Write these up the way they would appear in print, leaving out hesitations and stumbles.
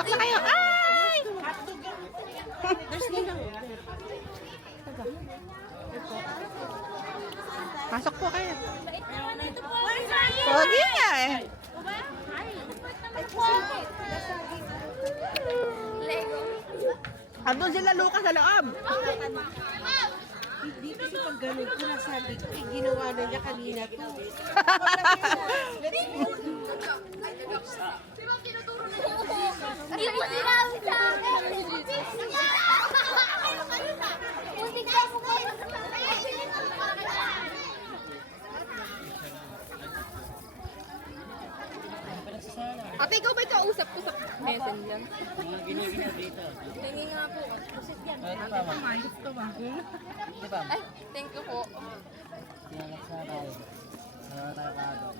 Pasok na kayo. Ay! Pasok po kayo. Pogi nga eh. Andun sila Lucas sa loob. Hindi kasi pag ganun ko nasabi ko, ginawa na niya kanina to. Hindi mo sinabi sa akin. Hindi ka mo kayo. Ate, ikaw ba ito usap ko sa messenger? Giniginan dito. Tingin nga po. Pusit yan. Di ba? Ay, thank you po. Sinangat sa tayo. Sinangat tayo kaagad.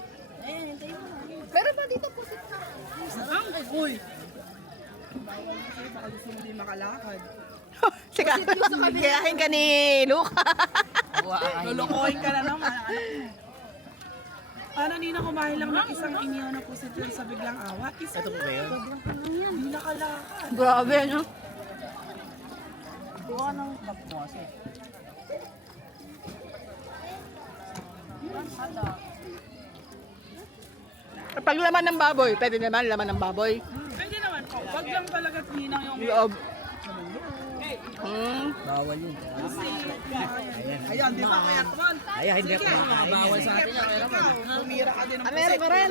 Meron ba dito pusit ka? Uy! Baka gusto mo din makalakad. Sige, gayahin ka ni Luca. Lulukohin ka na naman. Paano Nina kumain lang ng isang inihaw na pusit yun sa biglang awa? Isa Ito po ba yun? hindi nakalakad. Grabe, no? Buka ng takbo kasi. Pag laman ng baboy, pwede naman laman ng baboy. Pwede naman po. Wag lang talaga ninang yung... Loob. Bawal yun. Ayan, di ba kaya naman? Ay, hindi ako makabawal sa atin. Tumira ka din ng Meron ka rin.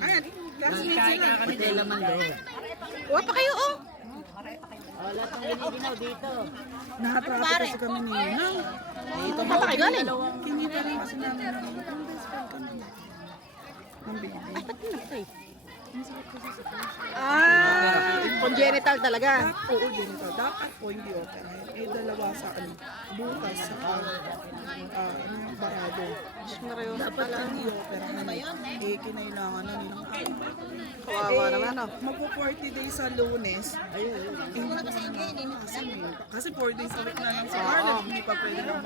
Ayan, classmates Kaya sila. kami tayo laman doon. Uwa pa kayo, oh. Wala pang giniginaw dito. Nakatrapos kasi kami ninang. Ito pa kayo galing. Kinita rin kasi namin ng best friend kami. Ang baby. Ay, ba't pinapay? Ah, congenital talaga. Oo, ganito. Dapat po hindi operahin. Eh, dalawa sa butas sa barado. Dapat hindi operahin. Eh, kinailangan na nilang Kawawa naman, oh. Magpo-40 days sa Lunes. Kasi 4 days a week na lang sa Harlem. Hindi pa pwede lang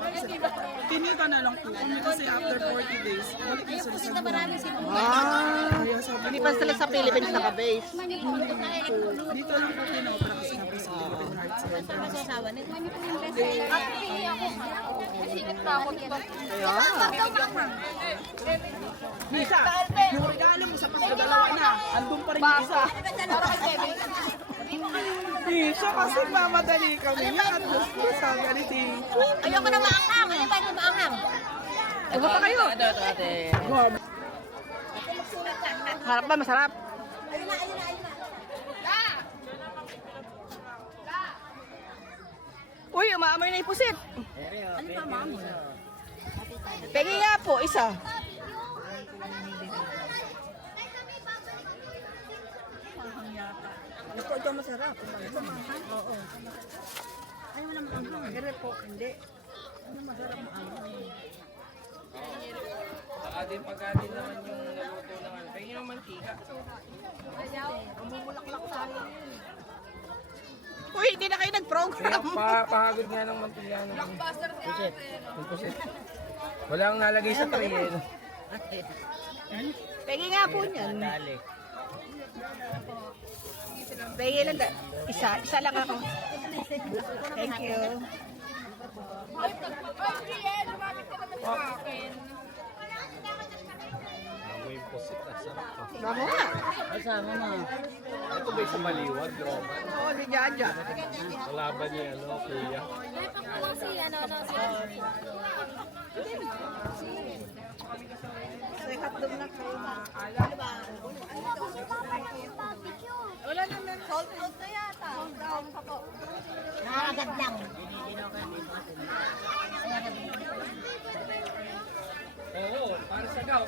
Tinita na lang po kami kasi after 40 days, balik na sila sa Lunes. Ah, Kaya sabi hindi ko, pa sila sa Philippines naka-base. dito lang po pinopera kasi nga po sa Philippine Heart Center. Singit na ako dito. Misa, yung regalo mo sa pagkadalawa na, andun pa rin yung isa. Misa, kasi mamadali kami yan. At gusto sa ganiti. Ayoko na maanghang. Ano ba yung maanghang? Uwa pa kayo. Ito, ate. Harap ba? Masarap. Ayun na. Uy, umaamoy na yung pusit. Ano pa, mami? Pegi nga po, isa. Ito masarap. Ito mahal. Oo. Ayaw naman ang Pero po, hindi. Ano masarap mo Atin pagkatin naman yung naluto ng ano. Kaya yung mantika. Uy, hindi na kayo Kaya nag-program. pahagod nga ng mantika. Blockbuster si ate. Yung pusit. Walang nalagay sa tray eh. No? Pegi nga po niyan. Dali. Pegi lang. Isa lang ako. Thank you. Amoy yung pusit ah. Sarap pa. Bravo nga. Kasama mo. Ito ba yung maliwag? Roman? Oo, di Jaja. Kalaban niya, ano, kuya. May pakuha si Say hotdog na kayo. Wala naman. Sold out na yata. Sold out pa po. Nakagad lang. Oo, para sa gaw.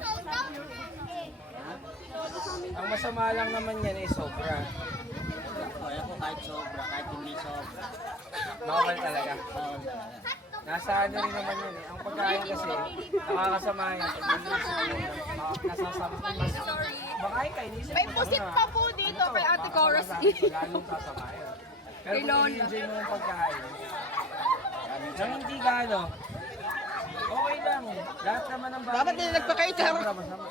Sold out. Ang masama lang naman yan eh, sobra. Kaya ko kahit sobra, kahit hindi sobra. Bawal talaga. Bawal talaga. Nasa ano rin naman yan eh. Ang pagkain kasi, nakakasama yan. Nasasama. Makain ka, inisip May mo pusit na. pa po dito kay Ate Coros. Lalong sasama yun. Pero kung i-enjoy mo yung pagkain, nang hindi gano, okay lang. Lahat naman ng bagay. Dapat din nagpa-cater. Sobra masama.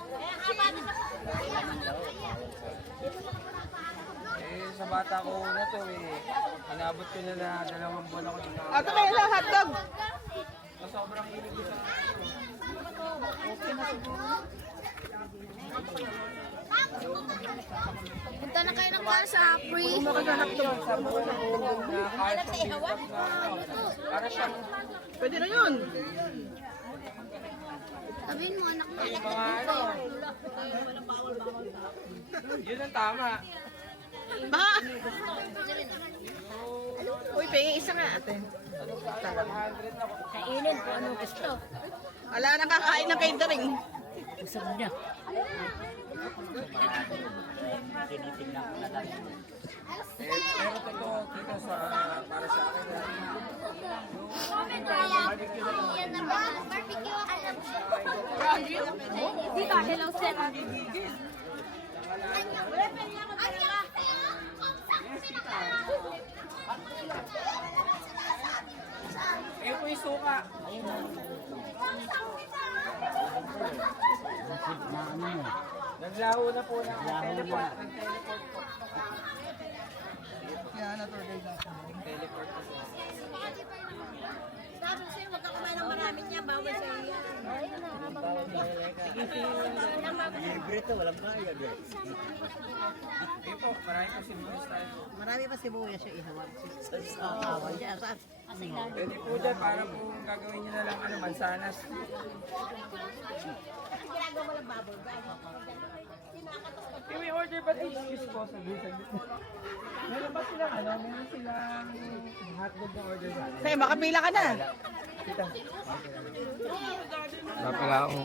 sa bata ko na to inabot ko na 2 buwan ako dito. Ito kayo sa hotdog. So, sobrang hilig ko sa Punta na kayo ng car sa free. Alam sa ihawa? Para siyang Pwede na yun. Sabihin mo, anak mo. mga ano. Yun ang tama. Baka. Uy, pengi isa nga ate. Kainin kung anong gusto. Wala nang kakain ng catering. Pero totoo, kita sa para sa akin. Yan na ba? Barbecue ako. Di ba? Hello, Seth. Eh, kung yung suka. Na ano mo? Naglaho na po na. Nag-teleport. Nag-teleport po. Yan, na-tour Teleport po. Sabi sa'yo, huwag ka kumain ng marami niya. Bawal sa iyo. Libre to, walang bayad eh. Eh po, marami po sibuyas tayo. Marami pa sibuyas siya ihawa. Awan siya. Pwede po dyan, para po gagawin nyo na lang mansanas. Eh, may order ba ito? Excuse po, saglit. Meron ba silang meron silang hotdog na order sa atin? Kaya makapila ka na. Napala ako.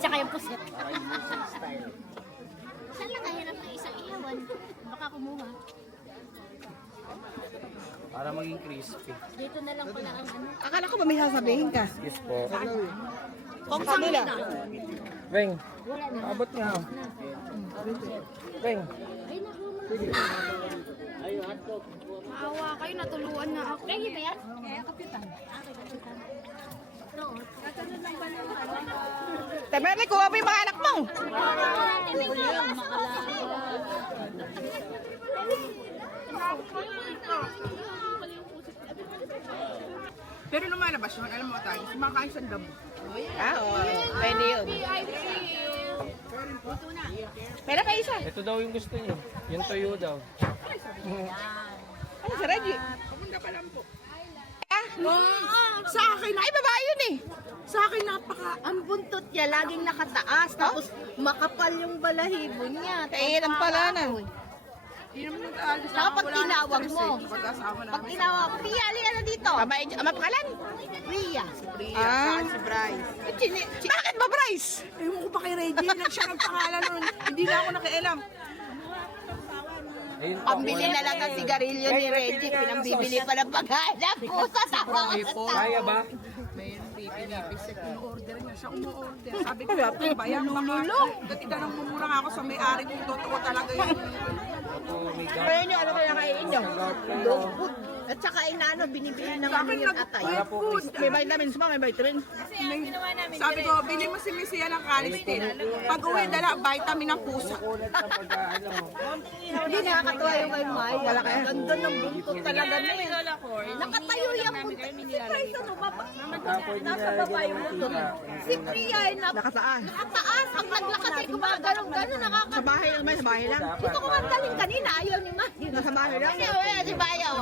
Tsaka yung pusit. Para yung Luzon style. Saan lang kahirap na isang ihawan? Baka kumuha. Para maging crispy. Dito na lang pala ang ano. Akala ko ba may sasabihin ka? Excuse po. Kung sa nila. Beng, abot nga ako. Beng. Maawa kayo, natuluan na ako. Lagi ba yan? Kaya kapitan. No. Temerli, kuha mo yung mga anak mo. Pero lumalabas yun, alam mo tayo, kumakain sa dabo. Oo, pwede yun. Pero kayo isa. Ito daw yung gusto niyo. Yung tuyo daw. Ano si Reggie? Pumunta pa lang po. Sa akin, ay babae yun eh. Sa akin ang buntot niya laging nakataas. Tapos makapal yung balahibo niya. Kailan pala na. Hindi naman nag-aalis Saka pag tinawag mo. Pag-asawa Pag tinawag, Pia, alin na dito. Ama pangalan? Pia. Si Bryce. Bakit ba Bryce? Ewan ko pa kay Reggie. Siya ang pangalan nun. Hindi na ako nakialam. Ayun po. Pambili na lang ng sigarilyo ni Reggie. Pinambibili pa ng pagkain ng pusa sa Kaya ba? Order niya siya, umu-order. Sabi ko, bayan mo nga. Gatida nang mumura nga ako sa may-ari kung totoo talaga yun. Kaya niyo, ano kaya kainin niyo? dog food. At saka inaano, binibili naman yung atay. Para po May vitamins ba? May vitamins? Sabi ko, bili mo si Missy yan ng Calistin. Pag uwi, dala vitamin ng pusa. kukulat sa pag-ano. Hindi nakakatuwa yung kay Mai. Wala kaya. Ganda ng buntot talaga na yun. Nakatayo yung buntot. Si Price ano, nasa baba yung buntot. Si Priya ay Nakasaan? nakataas. Ang naglakad ay gumagano'n-gano'n. Sa bahay lang ba? Sa bahay lang? Dito ko ang daling kanina. Ayaw ni Mai. Nasa bahay lang? Si Bayaw.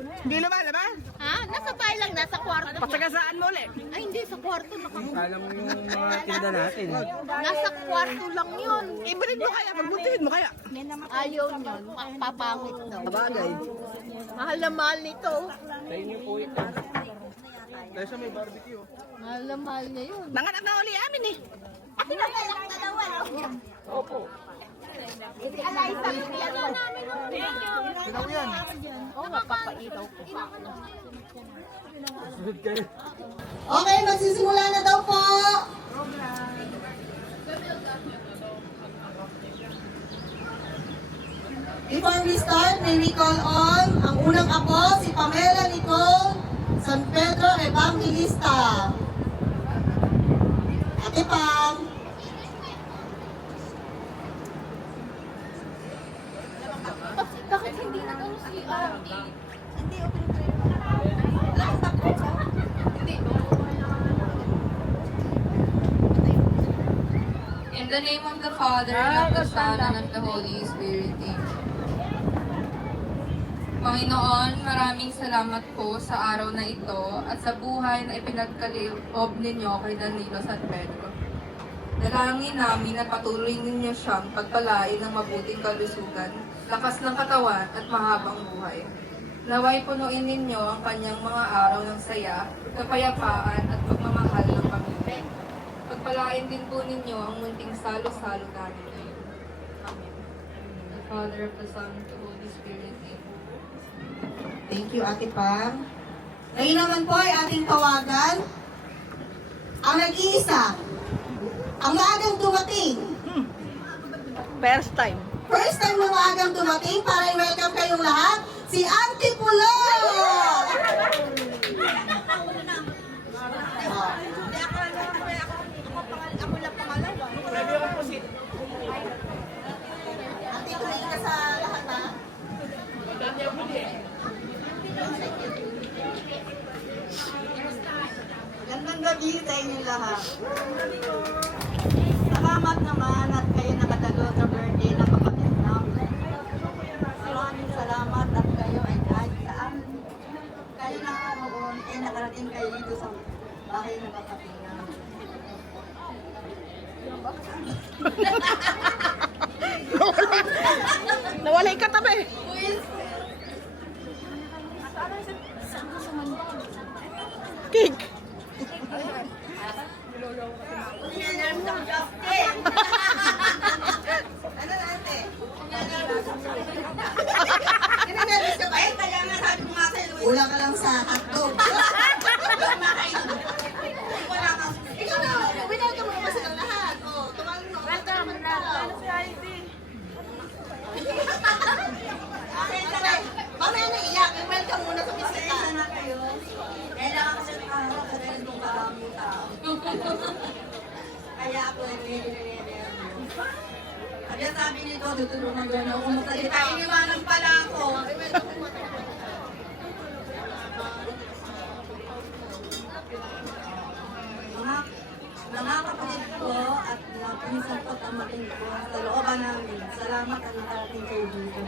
Hindi lumalabas? Ha? Nasa bahay lang. Nasa kwarto. Pasagasaan mo ulit. Ay, hindi. Sa kwarto. Kala mo yung mga tinda natin. Nasa kwarto lang yun. Ibalik mo kaya, pagbuntihin mo kaya. Ayaw niya. Papangit daw. Bagay. Mahal na mahal nito. Sa inyo po ito. Mahal na mahal niya yun. Nanganak na uli amin eh. Ako na lang dalawa. Opo. Alay sa bigyan mo namin. Sinaw yan. Oo nga, papailaw ko. Sunod kayo. Okay, magsisimula na daw po. Before we start, may we call on ang unang apo, si Pamela Nicole San Pedro Evangelista. Ate Pam. In the name of the Father, and of the Son, and of the Holy Spirit. Amen. Panginoon, maraming salamat po sa araw na ito at sa buhay na ipinagkaloob ninyo kay Danilo San Pedro. Dalangin namin na patuloy ninyo siyang pagpalain ng mabuting kalusugan, lakas ng katawan at mahabang buhay. Naway punuin ninyo ang kanyang mga araw ng saya, kapayapaan at pagmamahal ng pamilya. Pagpalain din po ninyo ang munting salo-salo namin ngayon. Amen. The Father, of the Son, and the Holy Spirit. Amen. Thank you, Ate Pam. Ngayon naman po ay ating tawagan ang nag-iisa, ang maagang dumating. First time. First time na maagang dumating para i-welcome kayong lahat, si Auntie Pulo! Auntie, tuloy ka sa lahat ha? Gandang gabi sa inyo lahat. Salamat naman at kayo nakadalo sa birthday ng kapatid namin. Maraming salamat at kayo ay kahit saan kayo nakaroon ay nakarating kayo dito sa bahay ng kapatid namin. Nawala yung katabi. Cake. Ano na, Ate? Kinanervous ka ba? Eh, kaya nga sabi ko nga sa'yo, Ulang ka lang sa hotdog. wala kang Ikaw na, welcome mo naman silang lahat. Oh, tumawag mo. Welcome na. Mamaya na iyak. Welcome muna sa bisita. pasensya na kayo. Kailangan kasi nakaharap sa ganitong karaming tao. Kaya ako ay medyo nire-nervous. Kaya sabi nito, tutulungan doon ako magsalita. Iniwanan pala ako. Mga kapatid ko at mga pinsan ko at amating ko sa looban namin. Salamat at nakarating kayo dito.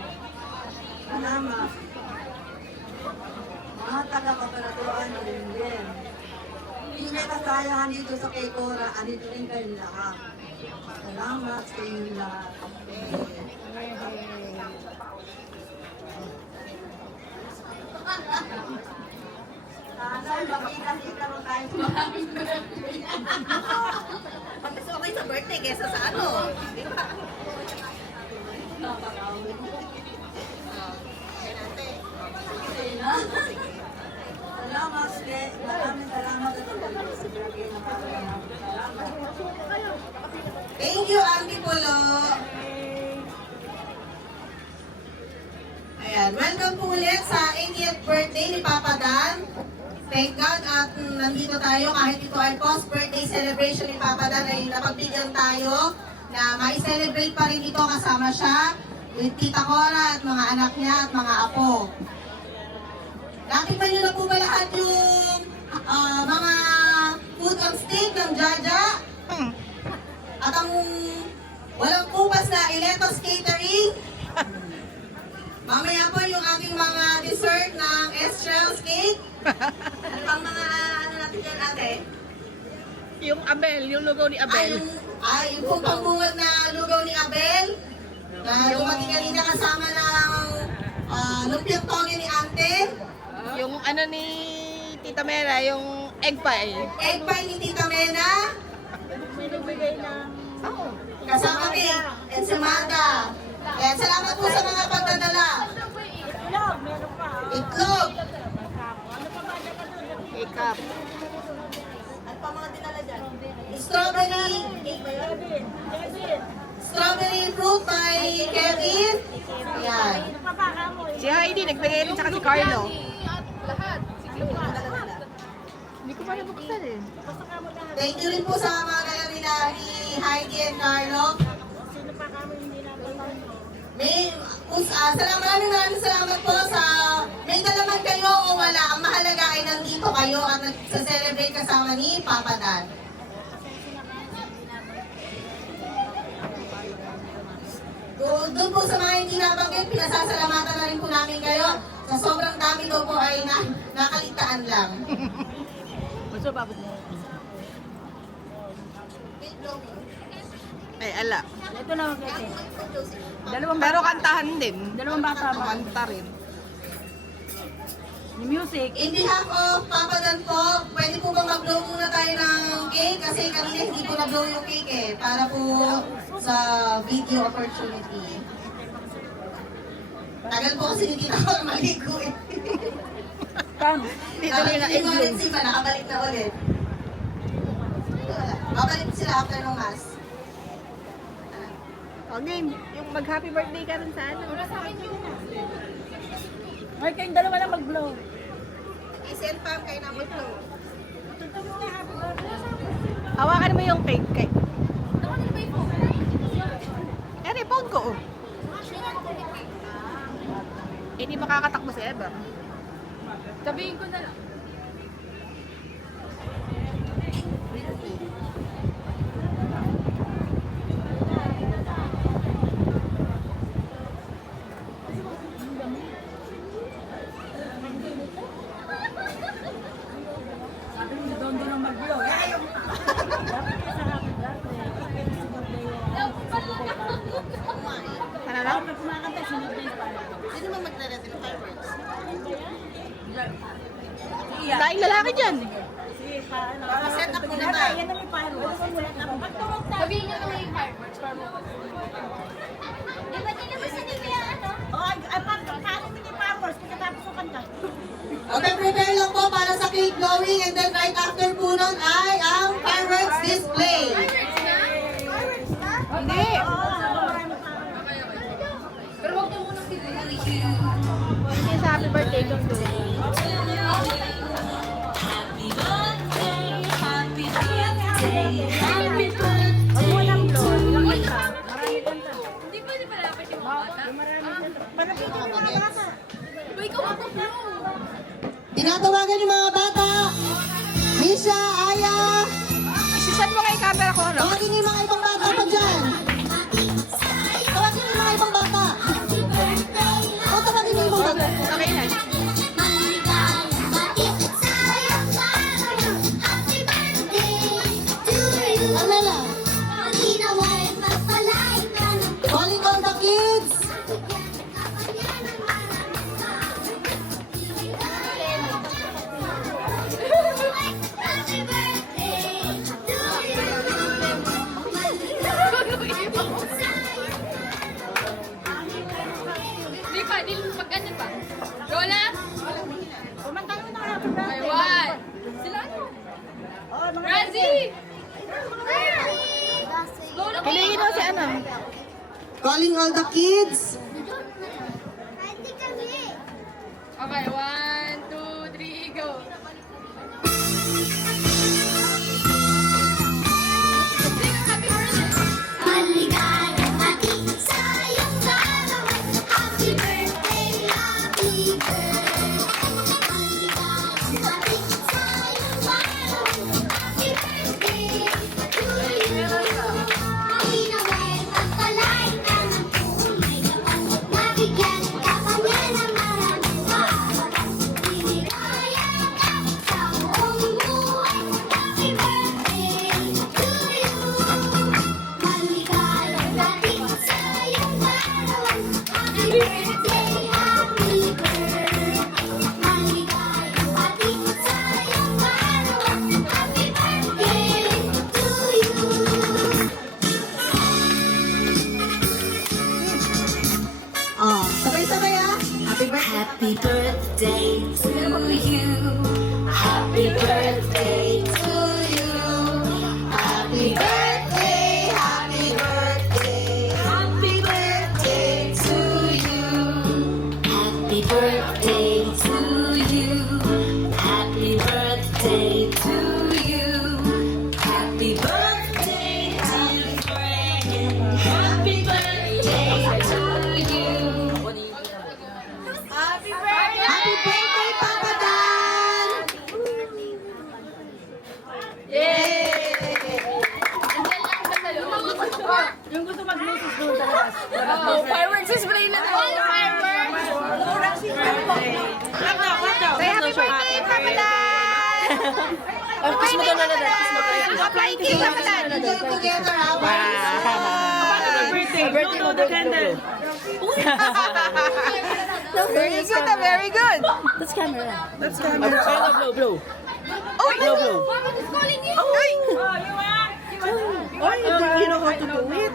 Salamat. Mga taga-kaparatuan din din. Hindi may kasayahan dito sa kay Cora, andito rin kayo lahat. Salamat sa inyo lahat. Sana makita-kita mo tayo sa maraming birthday. Mas okay sa birthday kesa sa ano. Di ba? Salamat, Ste. Maraming salamat at salamat sa birthday na pagkakas. Thank you, Auntie Pulo. Ayan, welcome po ulit sa 80th birthday ni Papa Dan. Thank God at nandito tayo kahit ito ay post-birthday celebration ni Papa Dan ay napagbigyan tayo na mai-celebrate pa rin ito kasama siya with Tita Cora at mga anak niya at mga apo. Nakita niyo na po ba lahat yung mga food on stick ng Jaja? At ang walang kupas na Iletos Catering. Mamaya po yung ating mga dessert ng Estrel's Cake. Ano bang mga ano natin dyan, ate? Yung Abel, yung logo ni Abel. Yung pong pambungad na lugaw ni Abel. Na dumating kanina kasama ng lumpiang toge ni Ante. Yung ano ni Tita Mera, yung egg pie. Egg pie ni Tita Mena. Kasama ni Ensamada. Ayan, salamat po sa mga pagdadala. Itlog. Makeup. Ano pa mga dinala dyan? Strawberry. Strawberry fruit by Kevin. Ayan. Si Heidi, nagbigay rin tsaka si Carlo. Hindi ko pa nabuksan eh. Thank you rin po sa mga dala nila ni Heidi and Carlo. May Maraming salamat po sa may dalaman kayo o wala. Ang mahalaga ay nandito kayo at nagsa-celebrate kasama ni Papa Dan. Doon po sa mga hindi nabanggit, pinasasalamatan na rin po namin kayo. Sa sobrang dami daw po ay nakaligtaan lang. Ay, ala. Ito na kasi. Pero kantahan din. Dalawang bata ba? Kanta rin. Yung music. In behalf of Papa Dan po, pwede po ba mag-blow muna tayo ng cake? Kasi kanina hindi po na-blow yung cake eh. Para po sa video opportunity. Tagal po kasi hindi ako maligo eh. Dito rin na Nakabalik ulit si Pa, nakabalik na ulit. Babalik sila after ng mass. Okay, yung mag-happy birthday ka rin sa ano. Ay, kayong dalawa lang mag-blow. I-send pa kayo na mag-blow. Hawakan mo yung cake. Cake. Eh, phone ko. Oh. Hindi makakatakbo si Eva. Sabihin ko na lang. Doon ang mag-blow. Ano lang? Sino mo magre-ready ng fireworks? Daing lalaki dyan. Set up muna ba? Sabihin niyo naman yung fireworks para mo. Di ba din naman sa nila ano? Okay, prepare lang po para sa cake blowing and then right after po nun ay ang fireworks display. Hindi. Pero huwag mo munang pilihan. Hindi sa happy birthday kong doon. Hindi ba di malapit yung mga bata? Uy, ikaw mag-blow. Tinatawagan yung mga bata. Misha, Aya, Isisan mo kay camera ko, ano? tawagin yung mga ibang bata pa dyan. Tawagin yung mga ibang bata. O, tawagin yung ibang bata. Okay na. Amela, calling all the kids. Di pa, di pag ganyan pa. Lola? Ay, one. Sila ano? Razi! Lola, Hilingin mo si ano? Calling all the kids. Okay, 1, 2, 3, go. Sing happy birthday. Maligayang hati sa iyong kaarawan. Happy birthday, happy birthday. Maligayang hati sa iyong kaarawan. Happy birthday to you. Pinaway pagkalay ka ng buong may laman. Nabigyan ka pa niya ng maraming kaarawan. Yung gusto mag-notice doon sa labas. Fireworks display na daw. Fireworks! Say happy birthday, Papa Dan! Kiss mo doon na lang. Kiss mo doon. Flying kiss, Papa Dan! Enjoy together, ha? Birthday mo the candle. Very good, very good. That's camera. That's camera. Blow. Oh, blow. Mama is calling you. Ay! Ay, you know how to do it.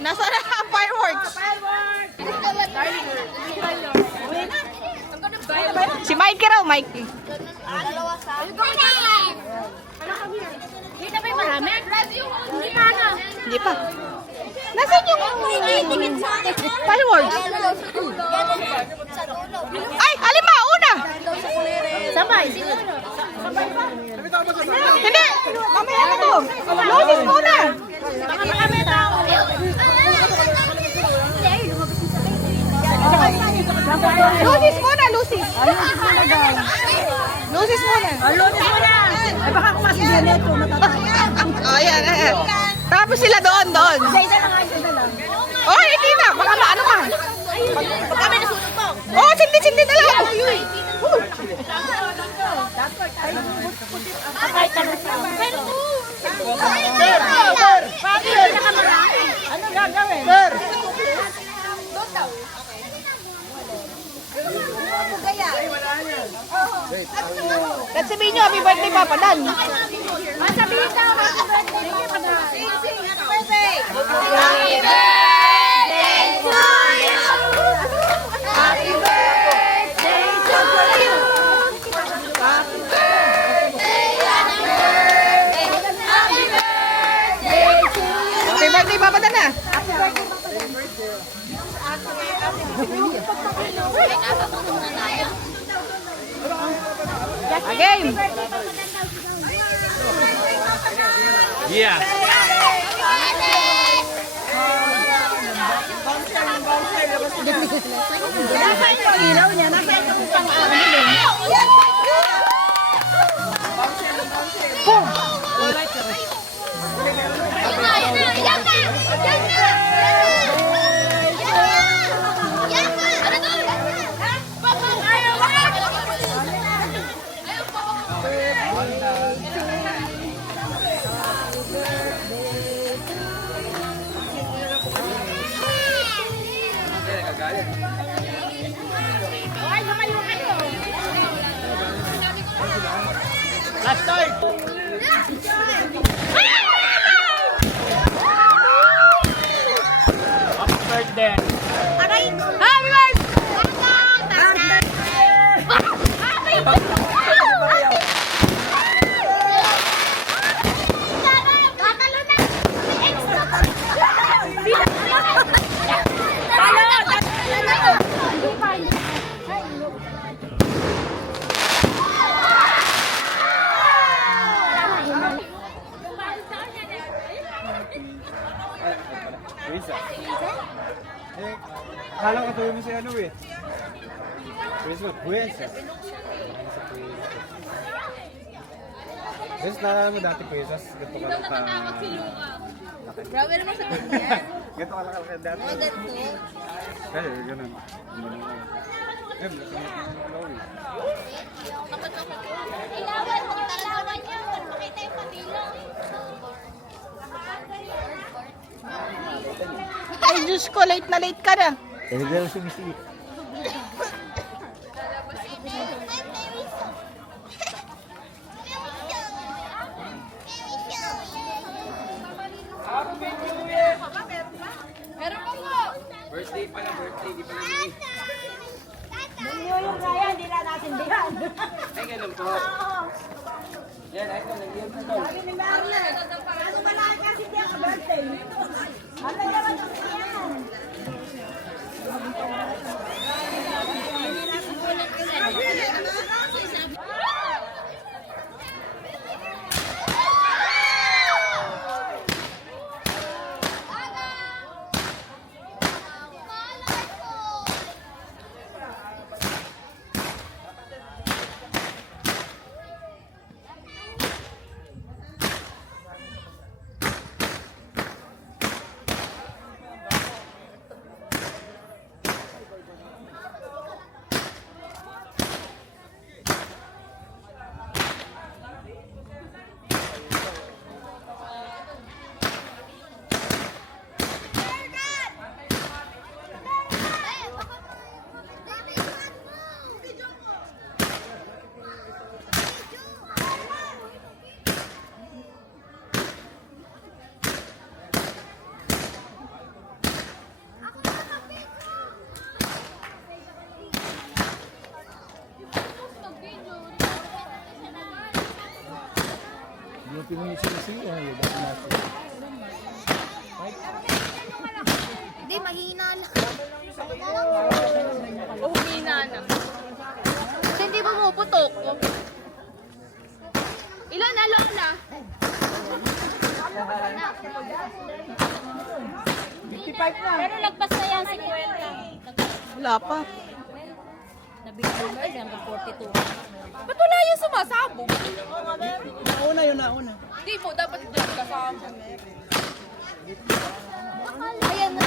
Nasaan na ang fireworks? Si Mikey raw, Mikey. Dito ba yung marami? Hindi pa na. Hindi pa. Nasaan yung fireworks? Ay, alima, una! Sabay. Hindi! Mamaya na to! Lusis muna! Baka marami tao. Lusis muna, Lusis! Lusis muna! Lunes mo na. Ay baka kung kasi din ito. Oh, ayan, ayan. Tapos sila doon. Isa lang. Oh, hindi na! Baka maano ka! Baka may nasunog po. Oh, sindi na lang! Kahit ano siya. Ano gagawin? Sir! Let's sabihin nyo, happy birthday, Papa Dan! Sabihin daw, happy birthday, Papa Dan. Happy birthday to you. Happy birthday to you. Happy birthday, happy birthday. Happy birthday to you. Happy birthday, Papa Dan na! Again! Yeah. Nasaan yung ilaw niya? Nasaan yung pang-ano? Last start. Happy birthday. Akala ko tuloy mo si ano eh. Pwesa. Guys, naalala mo dati Pwesas? Ganito ka lang ka... Grabe naman sa ganyan. Ganito ka lang ka dati. Mga ganito. Kasi ganun. Ilawan mo, talawan niyo. Para makita yung pamilya. Ay, Diyos ko, late na late ka na. Talagang sumisip. Meron pa po. Birthday pala, birthday. Di pala nini. Yung kaya, hindi na natin diyan. Ay, ganun po. Yan, ay ito, nag-iwan na doon. Sabi ni Marian, ano ba lang kasi di ako birthday? Ano naman ang yan? Hindi, mahina na. Humina na. Kasi hindi pumuputok. Ilan na, Lola? Pero lagpas na yan si Kuwenta. Wala pa. Nabigyan mo hanggang 42. Ba't wala yung sumasabog? Nauna yun, nauna. Hindi mo, dapat dyan kasama. Ayan na.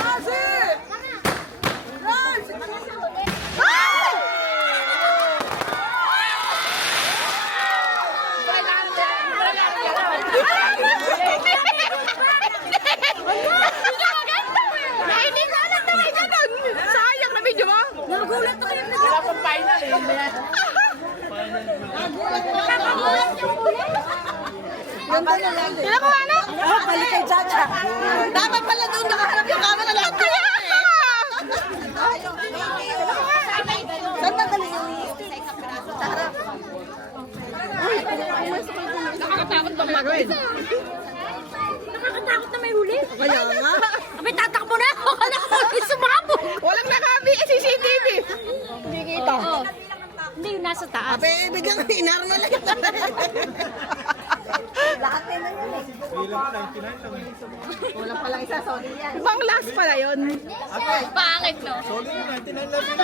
Sayang na video mo. Nagulat na kayo. Wala pang final eh. Ganda na lang. Sila ko ano? Balik kay Chacha. Dapat pala doon nakaharap yung camera lahat. Kaya! Saan dadali yung Nakakatakot bang mag-win? Nakakatakot na may huli. Kaya nga. Abay, tatakbo na ako. Kala ko sumabog. Walang nakabi CCTV. Hindi kita. Hindi, nasa taas. Abe, biglang inaro na lang. Walang palang isa, sorry yan. Ibang last pala yun. Pangit, no? Solid yung 99 lang yun.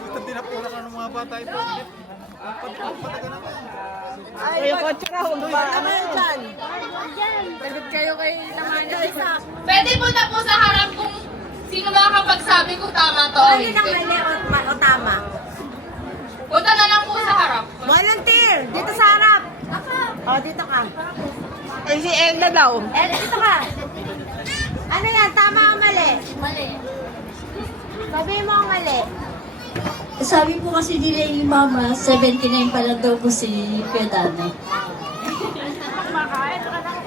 Ito tinapura ka ng mga bata ito. Pataga naman. Ay, yung kotse raw. Ano yun dyan? Lagot kayo kay Tamanya. Pwede po na po sa harap kung sino makakapagsabi kung tama to o hindi. o tama? Punta na lang po sa harap. Volunteer! Dito sa harap! O, dito ka. Ay, si Elna daw. Dito ka. Ano yan? Tama o mali? Mali. Sabihin mo ang mali. Sabi po kasi nila yung mama, 79 pa lang daw po si Pedane.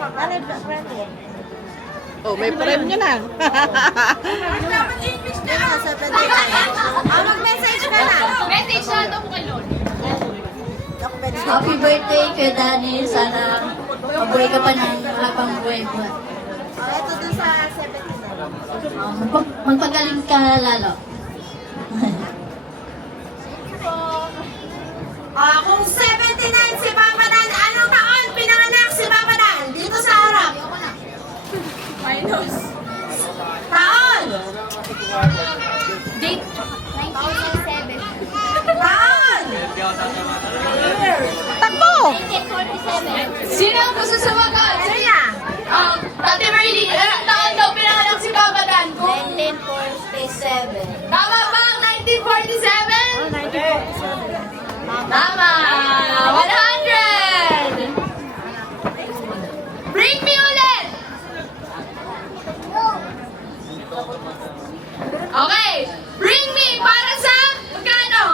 Ano ba, friend? Oh, may premyo na. Mag-message ka na. Message na ito po kay Lord. Happy birthday, Pedane. Sana mabuhay ka pa ng habang buhay-buhay. Ito dun sa 79. Magpagaling ka lalo. Kung 79 si Papa Dan, anong taon pinanganak si Papa Dan? Dito sa harap. Minus. Taon! Date. 1987. Taon! Takbo! 1947. Sino ang gusto sumagot? Sige na. Tate Marlene, ilang taon daw pinanganak si Papa Dan? 1947. Tama ba ang 1947? 1947. Tama! 100! Bring me ulit! Okay! Bring me para sa magkano?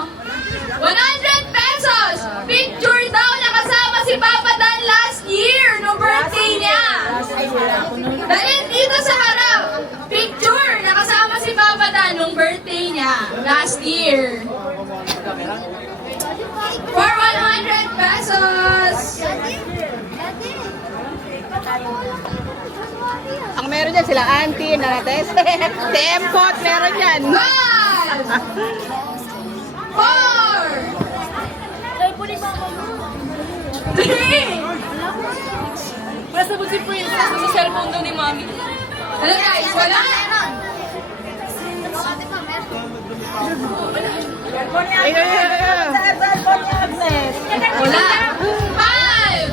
100 pesos! Picture daw na kasama si Papa Dan last year no birthday niya! Dalhin dito sa harap! Picture na kasama si Papa Dan nung birthday niya last year! For 100 pesos! Ang meron dyan sila auntie, nanates. Si Empot, meron dyan. 5! 4! Ay, pulis ako. 3! Basta po si Princess sa cellphone daw ni Mami. Ano guys, wala? Ay, Wala! 5!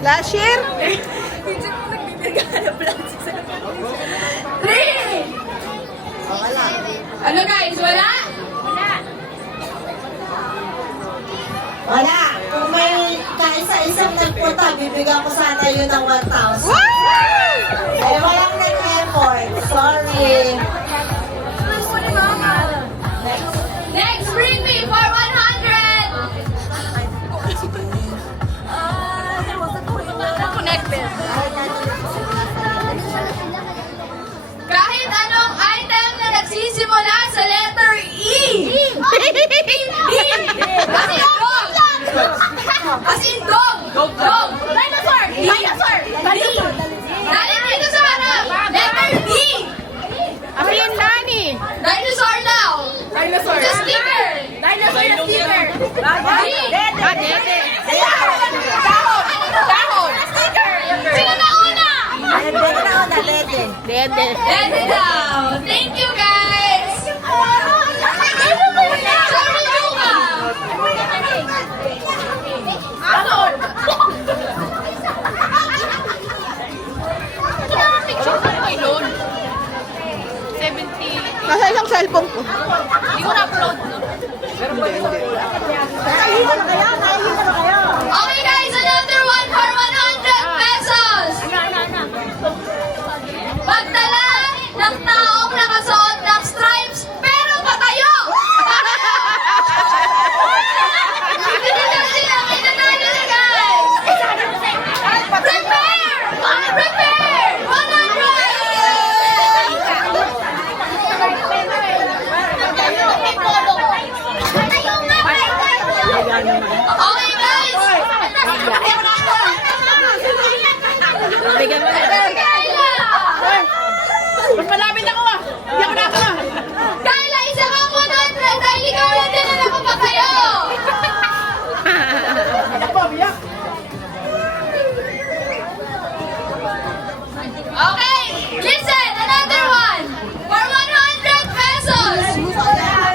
4! Last year? 3! Ano guys, wala? Wala. Kung may kaisa-isang nagpunta, bibigyan ko sana yun ng 1,000. Eh, walang nag-effort. Sorry. Next, bring me for 100! Kahit anong item na nagsisimula sa letter E! Kasi Pwede. Pwede daw. Thank you, guys! Sabi nyo ka! Nasa isang cellphone ko. Okay, guys, another one for 100 pesos! Magdala ng taong nakasuot ng stripes pero patayo! Hindi na sila may nanalo na, guys! Prepare! Prepare! 100! Okay, guys! Bigyan mo na. Mas malapit ako ah. Hindi ako nakaka. Kayla, isa kang 100 dahil ikaw yung dinala ko pa kayo! Okay, listen, another one. For 100 pesos.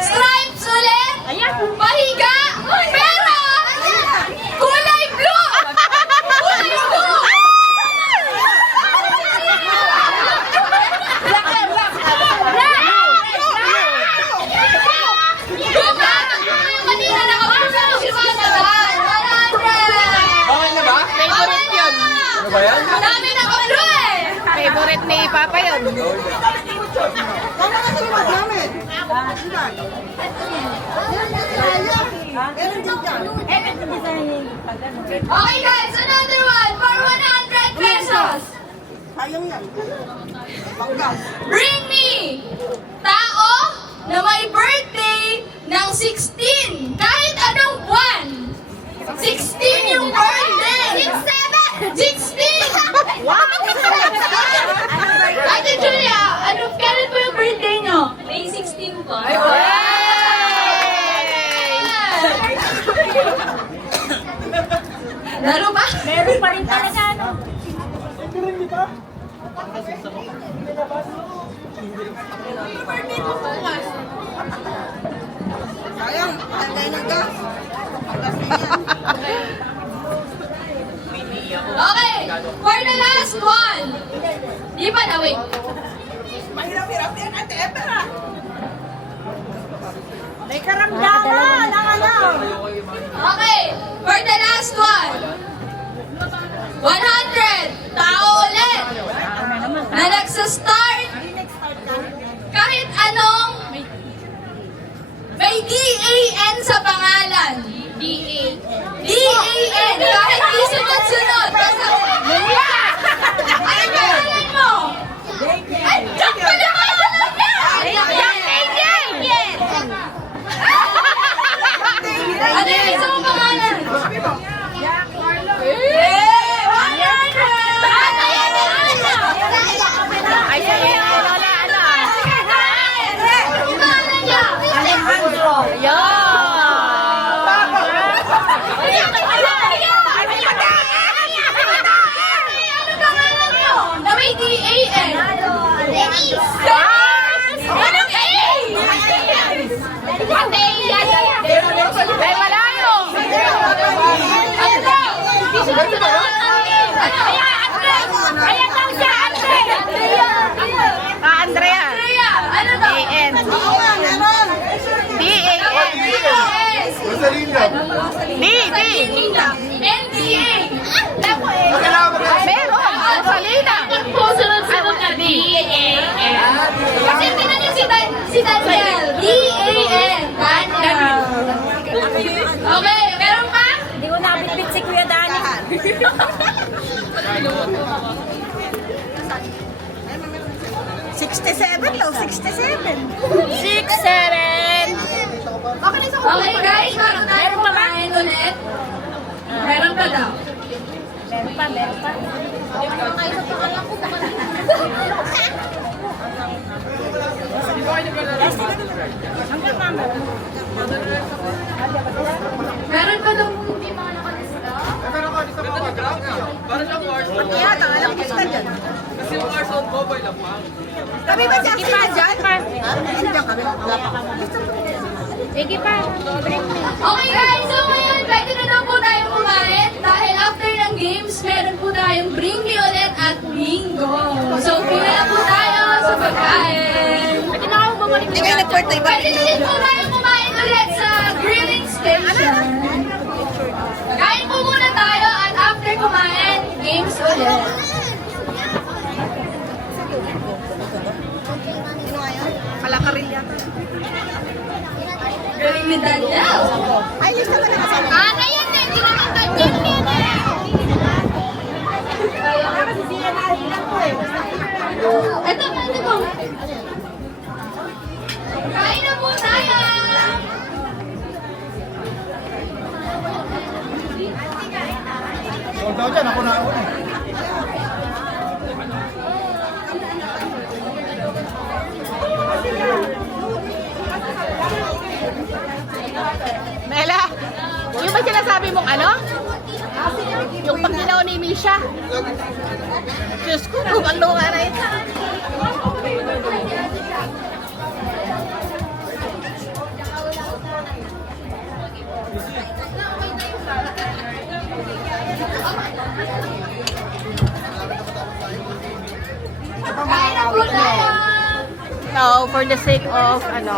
Stripes ulit. Pahiga. Pero, kulay blue. Kulay blue. Kanina nakapuso si Mama Van. 100. Okay na ba? Favorite yun. Ano ba yan? Dami naka-blue eh. Favorite ni Papa yun. Okay guys, another one for 100 pesos. Sayang yan. Bring me tao na may birthday ng 16. Kahit anong buwan. 16 yung birthday. 16! Wow! Ate Julia, kailan po yung birthday nyo? May 16 po. Laro ba? Meron pa rin talaga, no? Sayang, patay ng gas. Okay, for the last one. Di ba na, wait. Mahirap-hirap yan, Ate Ever ah. May karamdaman ng ano. Okay, for the last one. 100. Tao ulit. Na nagsa-start. Kahit anong may D-A-N sa pangalan. D-A-N. Kahit di sunod-sunod. Basta, ano pangalan mo? Ay, Jack pala pangalan niya! Ano yung isang pangalan? Ay, sabi na Lola, ano? Alejandro. D-A-N. Denise. Anong A? Ay, malayo. Ayan lang siya, Andre. Andrea. Ano to? A-N. D-A-N. Rosalinda. D. NDA. Meron. Rosalina. Po, sunod-sunod na D-A-N. Kasi tinan niyo si Daniel. D-A-N. Daniel. Okay, meron pa? Hindi ko nabitbit si Kuya Dani. 67 daw, 67. 6-7. Okay guys, bago tayo kumain ulit. Meron pa daw. Meron pa. Meron pa daw hindi mga nakalista. Pero ka, di sa mga grab. Para lang Mars. Kaya, alam ko sa dyan. yung Carson Cowboy lang pa. Kami ba siya? Sige pa, dyan pa. Andiyan kami. Wala pa kami. Sige pa. Okay guys, so ngayon, pwede na daw po tayong kumain dahil after ng games, meron po tayong Bring Me ulit at Bingo. So, pila na po tayo sa pagkain. Pwede na ako bumalik Hindi kayo nag-birthday ba? Pwede na din po tayong kumain ulit sa grilling station. Kain po muna tayo at after kumain, games ulit. Kalakarin yata. Galing ni Daniel. Ay, gusto ko na kasama. Ana yan eh, hindi naman Daniel yan eh. Ito, pwede mo. Kain na po tayo. Sold out yan, ako na ako eh. Mela, yung ba sinasabi mong ano? Yung pag ginawa ni Misha. Diyos ko, ano nga na ito. Kain na po tayo. So, for the sake of, ano,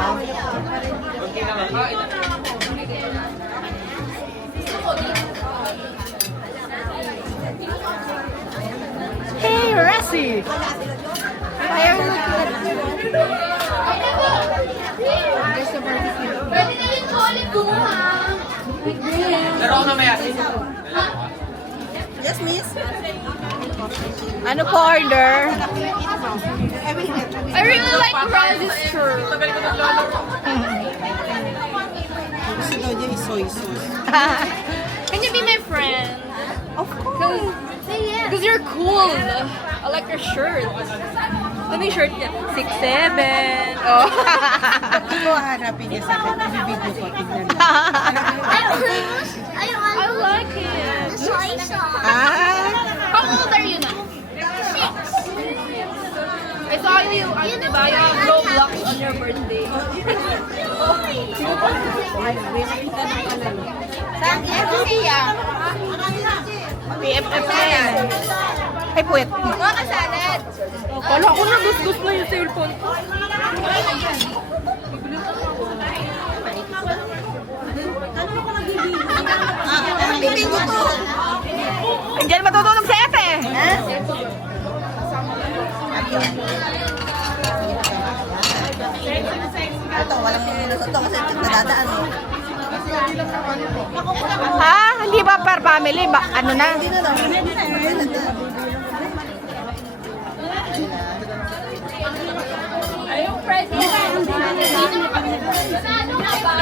hey, Ressie! Kain na po. Pwede na rin po ulit kumuha. With green. Laro ko na may asin. Yes, miss. Ano po order? I really like Raz's shirt. Tagal ko naglalaro. Gusto daw niya isoy sauce. Can you be my friend? Of course. Because you're cool. I like your shirt. Ano yung shirt niya? 6'7". Oh. Ito hanapin niya sa akin. Ibibigyo ko. Tignan mo. I like it. Ah, How old are you now? 6. I saw you, diba, you have Roblox on your birthday. saan siya? PFF na yan. Ay, puwet. Mga salad. Kala ko na gustos na yung cellphone ko. Bibig ko to. Diyan matutulog si Efe. Ito, walang minus ito kasi nadadaan eh. Ha? Hindi ba per family? Ba, ano na? Yung president. Ano ka ba?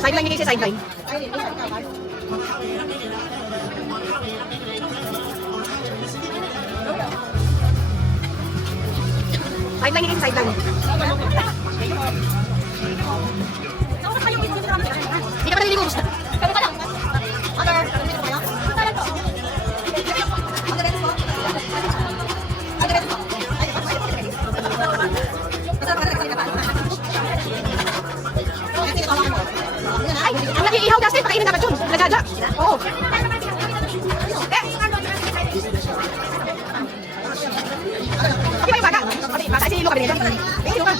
Sideline niya kasi sideline. Sideline niya kasi sideline. Hindi ka pa naliligo, gusto. Kamu ka lang. Ay, ang nag-iihaw Justin, pakainin dapat yun. Nagaja. Oo. Okay ba yung bata? Okay, bata. Ay, sinilo ka binili. Ay, sinilo ka.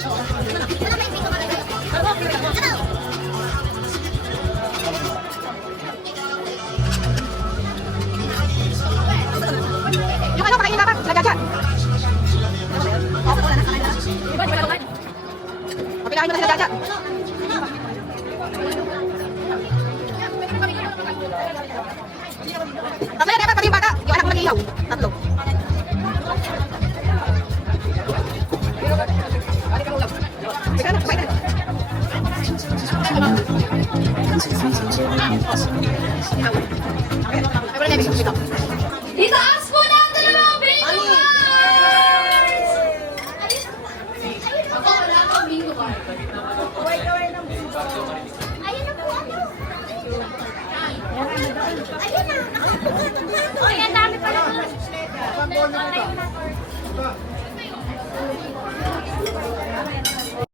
Yung ano, pakainin dapat. Nagaja. Papilahin mo na sila Jaja. Tatlo yan dapat pati yung bata. Yung anak mo nag-ihaw. Tatlo. Itaas mo na ang dalawang bingo cards! Ako, wala akong bingo card. Ayun na po, ano? Ayun na! Ay, ang dami pala.